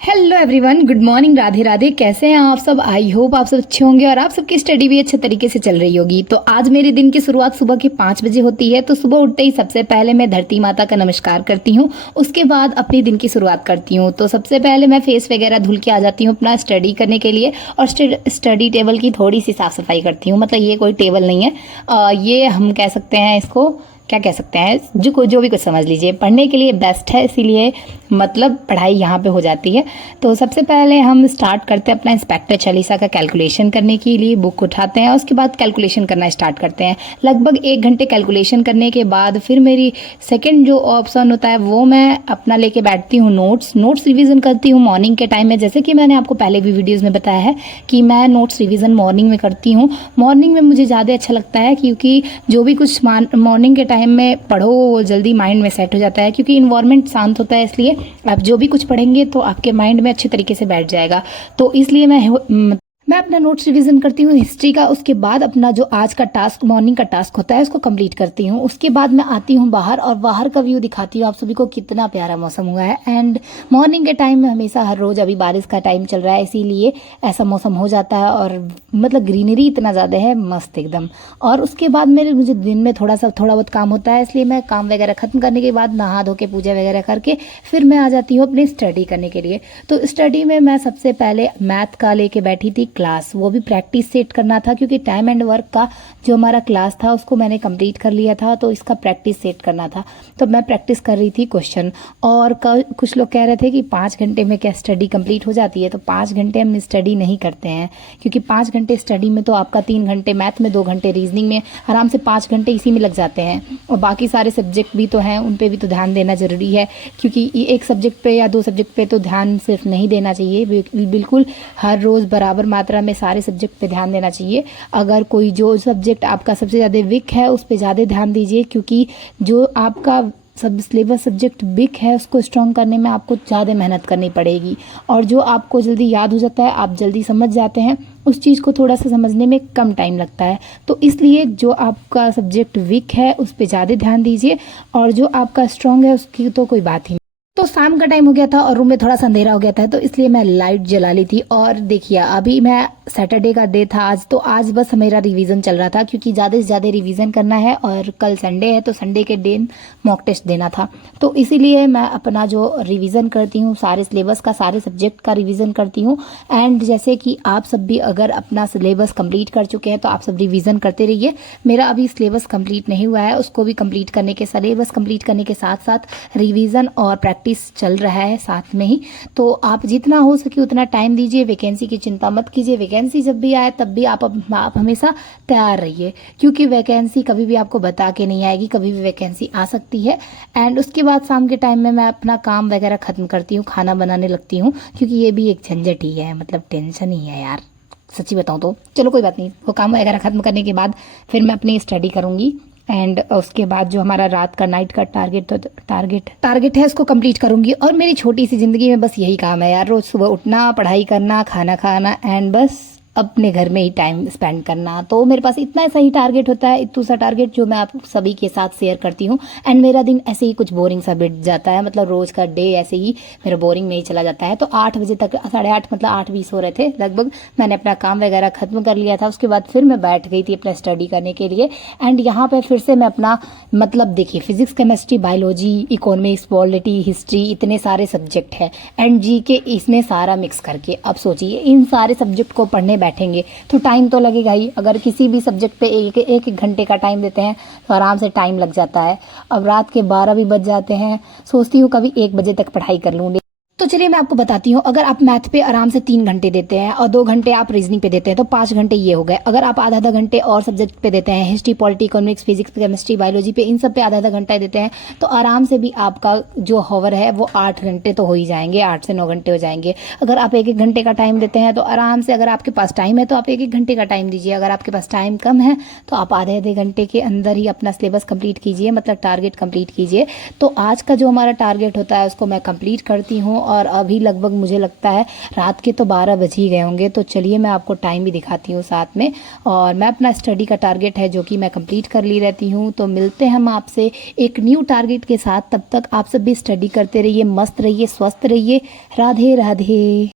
Hello everyone, good morning, Radhe Radhe. कैसे हैं आप सब? आई होप आप सब अच्छे होंगे और आप सबकी स्टडी भी अच्छे तरीके से चल रही होगी। तो आज मेरे दिन की शुरुआत सुबह के 5 बजे होती है। तो सुबह उठते ही सबसे पहले मैं धरती माता का नमस्कार करती हूँ, उसके बाद अपने दिन की शुरुआत करती हूँ। तो सबसे पहले मैं फेस वगैरह धुल के आ जाती हूँ अपना स्टडी करने के लिए और स्टडी टेबल की थोड़ी सी साफ सफाई करती हूँ। मतलब ये कोई टेबल नहीं है, ये हम कह सकते हैं, इसको क्या कह सकते हैं, जो भी कुछ समझ लीजिए, पढ़ने के लिए बेस्ट है, इसीलिए मतलब पढ़ाई यहाँ पे हो जाती है। तो सबसे पहले हम स्टार्ट करते हैं अपना इंस्पेक्टर चालीसा का कैलकुलेशन करने के लिए। बुक उठाते हैं, उसके बाद कैलकुलेशन करना स्टार्ट करते हैं। लगभग 1 घंटे कैलकुलेशन करने के बाद फिर मेरी सेकंड जो ऑप्शन होता है वो मैं अपना लेके बैठती हूँ नोट्स रिवीजन करती हूँ मॉर्निंग के टाइम में। जैसे कि मैंने आपको पहले भी वीडियोज़ में बताया है कि मैं नोट्स रिविज़न मॉर्निंग में करती हूँ। मॉर्निंग में मुझे ज़्यादा अच्छा लगता है क्योंकि जो भी कुछ मॉर्निंग के टाइम में पढ़ो वो जल्दी माइंड में सेट हो जाता है, क्योंकि इन्वायरमेंट शांत होता है। इसलिए आप जो भी कुछ पढ़ेंगे तो आपके माइंड में अच्छे तरीके से बैठ जाएगा। तो इसलिए मैं अपना नोट्स रिवीजन करती हूँ हिस्ट्री का। उसके बाद अपना जो आज का टास्क, मॉर्निंग का टास्क होता है, उसको कंप्लीट करती हूँ। उसके बाद मैं आती हूँ बाहर और बाहर का व्यू दिखाती हूँ आप सभी को, कितना प्यारा मौसम हुआ है। एंड मॉर्निंग के टाइम में हमेशा हर रोज़, अभी बारिश का टाइम चल रहा है इसीलिए ऐसा मौसम हो जाता है और मतलब ग्रीनरी इतना ज़्यादा है, मस्त एकदम। और उसके बाद मुझे दिन में थोड़ा बहुत काम होता है, इसलिए मैं काम वगैरह ख़त्म करने के बाद नहा धो के पूजा वगैरह करके फिर मैं आ जाती हूँ अपनी स्टडी करने के लिए। तो स्टडी में मैं सबसे पहले मैथ का लेके बैठी थी क्लास, वो भी प्रैक्टिस सेट करना था क्योंकि टाइम एंड वर्क का जो हमारा क्लास था उसको मैंने कंप्लीट कर लिया था, तो इसका प्रैक्टिस सेट करना था। तो मैं प्रैक्टिस कर रही थी क्वेश्चन। और कुछ लोग कह रहे थे कि 5 घंटे में क्या स्टडी कंप्लीट हो जाती है? तो 5 घंटे हम स्टडी नहीं करते हैं, क्योंकि 5 घंटे स्टडी में तो आपका 3 घंटे मैथ में, 2 घंटे रीजनिंग में, आराम से 5 घंटे इसी में लग जाते हैं। और बाकी सारे सब्जेक्ट भी तो हैं, उन पर भी तो ध्यान देना ज़रूरी है, क्योंकि एक सब्जेक्ट पे या 2 सब्जेक्ट पे तो ध्यान सिर्फ नहीं देना चाहिए, बिल्कुल हर रोज़ बराबर मात्रा में सारे सब्जेक्ट पे ध्यान देना चाहिए। अगर कोई जो सब्जेक्ट आपका सबसे ज़्यादा वीक है उस पे ज़्यादा ध्यान दीजिए, क्योंकि जो आपका सिलेबस सब्जेक्ट वीक है उसको स्ट्रॉन्ग करने में आपको ज़्यादा मेहनत करनी पड़ेगी। और जो आपको जल्दी याद हो जाता है, आप जल्दी समझ जाते हैं, उस चीज़ को थोड़ा सा समझने में कम टाइम लगता है। तो इसलिए जो आपका सब्जेक्ट वीक है उस पर ज़्यादा ध्यान दीजिए, और जो आपका स्ट्रॉन्ग है उसकी तो कोई बात ही नहीं। तो शाम का टाइम हो गया था और रूम में थोड़ा सा अंधेरा हो गया था, तो इसलिए मैं लाइट जला ली थी। और देखिए, अभी मैं सैटरडे का डे था आज, तो आज बस मेरा रिवीजन चल रहा था, क्योंकि ज़्यादा से ज़्यादा रिवीजन करना है और कल संडे है, तो संडे के दिन मॉक टेस्ट देना था। तो इसीलिए मैं अपना जो रिवीजन करती हूँ, सारे सिलेबस का, सारे सब्जेक्ट का रिवीजन करती हूँ। एंड जैसे कि आप सब भी अगर अपना सिलेबस कंप्लीट कर चुके हैं तो आप सब रिवीजन करते रहिए। मेरा अभी सिलेबस कंप्लीट नहीं हुआ है, उसको भी कंप्लीट करने के, सिलेबस कंप्लीट करने के साथ साथ रिवीजन और प्रैक्टिस चल रहा है साथ में ही। तो आप जितना हो सके उतना टाइम दीजिए, वैकेंसी की चिंता मत कीजिए। वैकेंसी जब भी आए तब भी आप हमेशा तैयार रहिए, क्योंकि वैकेंसी कभी भी आपको बता के नहीं आएगी, कभी भी वैकेंसी आ सकती है। एंड उसके बाद शाम के टाइम में मैं अपना काम वगैरह ख़त्म करती हूँ, खाना बनाने लगती हूँ, क्योंकि ये भी एक झंझट ही है, मतलब टेंशन ही है यार, सच्ची बताऊँ तो। चलो कोई बात नहीं, वो काम वगैरह ख़त्म करने के बाद फिर मैं अपनी स्टडी करूँगी। एंड उसके बाद जो हमारा रात का, नाइट का टारगेट है उसको कंप्लीट करूंगी। और मेरी छोटी सी ज़िंदगी में बस यही काम है यार, रोज़ सुबह उठना, पढ़ाई करना, खाना खाना एंड बस अपने घर में ही टाइम स्पेंड करना। तो मेरे पास इतना ऐसा ही टारगेट होता है, इतना सा टारगेट जो मैं आप सभी के साथ शेयर करती हूँ। एंड मेरा दिन ऐसे ही कुछ बोरिंग सा बीत जाता है, मतलब रोज़ का डे ऐसे ही मेरा बोरिंग में ही चला जाता है। तो 8 बजे तक, 8:30, मतलब 8:20 हो रहे थे लगभग, मैंने अपना काम वगैरह ख़त्म कर लिया था। उसके बाद फिर मैं बैठ गई थी अपना स्टडी करने के लिए। एंड यहाँ पर फिर से मैं अपना, मतलब देखिए, physics, chemistry, biology, economics, polity, history, इतने सारे सब्जेक्ट है, एंड जीके, इसमें सारा मिक्स करके अब सोचिए इन सारे सब्जेक्ट को पढ़ने बैठेंगे तो टाइम तो लगेगा ही। अगर किसी भी सब्जेक्ट पे एक घंटे का टाइम देते हैं तो आराम से टाइम लग जाता है। अब रात के 12 भी बज जाते हैं, सोचती हूँ कभी 1 बजे तक पढ़ाई कर लूँ। तो चलिए मैं आपको बताती हूँ, अगर आप मैथ पे आराम से 3 घंटे देते हैं और 2 घंटे आप रीजनिंग पे देते हैं तो 5 घंटे ये हो गए। अगर आप आधा घंटे और सब्जेक्ट पे देते हैं, history, polity, economics, physics, chemistry, biology पे, इन सब पे आधा घंटा देते हैं, तो आराम से भी आपका जो हॉवर है वो 8 घंटे तो हो ही जाएंगे, 8 से 9 घंटे हो जाएंगे। अगर आप 1 घंटे का टाइम देते हैं तो आराम से, अगर आपके पास टाइम है तो आप 1 घंटे का टाइम दीजिए। अगर आपके पास टाइम कम है तो आप आधे घंटे के अंदर ही अपना सिलेबस कंप्लीट कीजिए, मतलब टारगेट कंप्लीट कीजिए। तो आज का जो हमारा टारगेट होता है उसको मैं कंप्लीट करती हूँ और अभी लगभग मुझे लगता है रात के तो 12 बज ही गए होंगे। तो चलिए मैं आपको टाइम भी दिखाती हूँ साथ में। और मैं अपना स्टडी का टारगेट है जो कि मैं कंप्लीट कर ली रहती हूँ। तो मिलते हैं हम आपसे एक न्यू टारगेट के साथ। तब तक आप सब भी स्टडी करते रहिए, मस्त रहिए, स्वस्थ रहिए। राधे राधे।